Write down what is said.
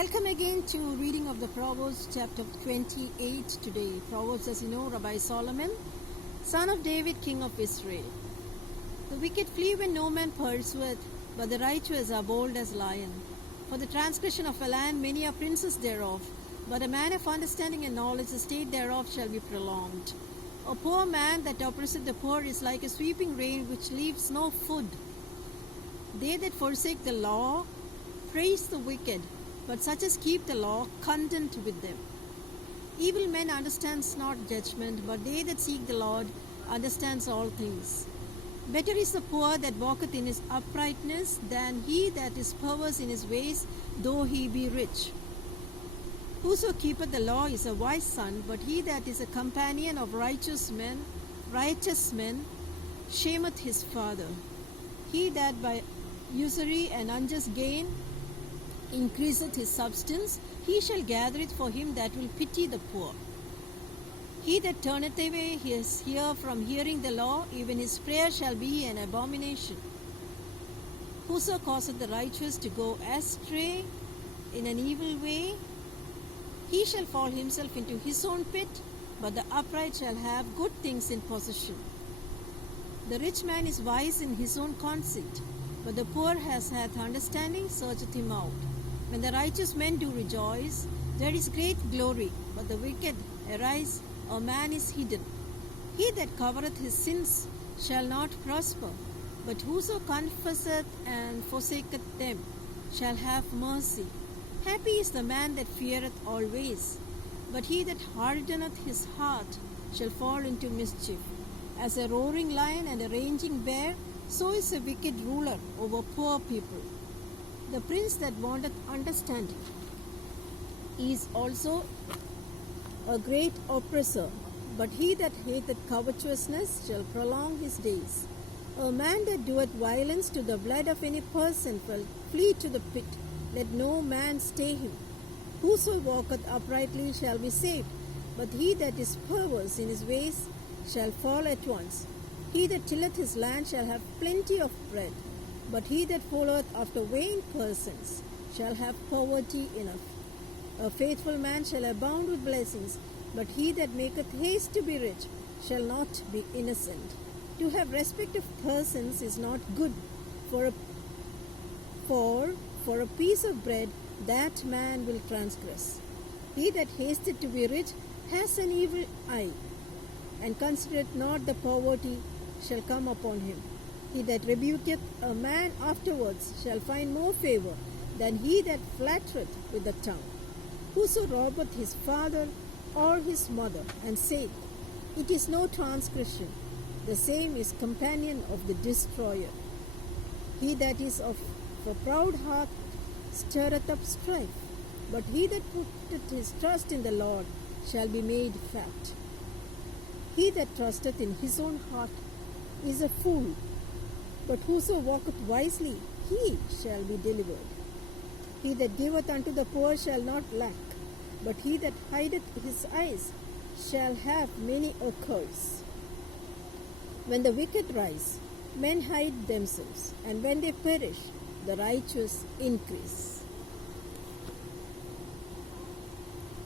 Welcome again to reading of the Proverbs chapter 28 today. Proverbs, as you know, Rabbi Solomon, son of David, king of Israel. The wicked flee when no man pursueth, but the righteous are bold as lion. For the transgression of a land many are princes thereof, but a man of understanding and knowledge the state thereof shall be prolonged. A poor man that oppresseth the poor is like a sweeping rain which leaves no food. They that forsake the law praise the wicked, but such as keep the law content with them. Evil men understands not judgment, but they that seek the Lord understands all things. Better is the poor that walketh in his uprightness than he that is perverse in his ways, though he be rich. Whoso keepeth the law is a wise son, but he that is a companion of righteous men shameth his father. He that by usury and unjust gain increaseth his substance, he shall gather it for him that will pity the poor. He that turneth away his ear from hearing the law, even his prayer shall be an abomination. Whoso causeth the righteous to go astray in an evil way, he shall fall himself into his own pit, but the upright shall have good things in possession. The rich man is wise in his own conceit, but the poor hath understanding, searcheth him out. When the righteous men do rejoice, there is great glory, but the wicked arise, a man is hidden. He that covereth his sins shall not prosper, but whoso confesseth and forsaketh them shall have mercy. Happy is the man that feareth always, but he that hardeneth his heart shall fall into mischief. As a roaring lion and a raging bear, so is a wicked ruler over poor people. The prince that wanteth understanding is also a great oppressor, but he that hateth covetousness shall prolong his days. A man that doeth violence to the blood of any person shall flee to the pit. Let no man stay him. Whoso walketh uprightly shall be saved, but he that is perverse in his ways shall fall at once. He that tilleth his land shall have plenty of bread, but he that followeth after vain persons shall have poverty enough. A faithful man shall abound with blessings, but he that maketh haste to be rich shall not be innocent. To have respect of persons is not good, for a piece of bread that man will transgress. He that hasteth to be rich has an evil eye, and considereth not the poverty shall come upon him. He that rebuketh a man afterwards shall find more favor than he that flattereth with the tongue. Whoso robbeth his father or his mother, and saith, It is no transgression, the same is companion of the destroyer. He that is of a proud heart stirreth up strife, but he that putteth his trust in the Lord shall be made fat. He that trusteth in his own heart is a fool, but whoso walketh wisely, he shall be delivered. He that giveth unto the poor shall not lack, but he that hideth his eyes shall have many a curse. When the wicked rise, men hide themselves, and when they perish, the righteous increase.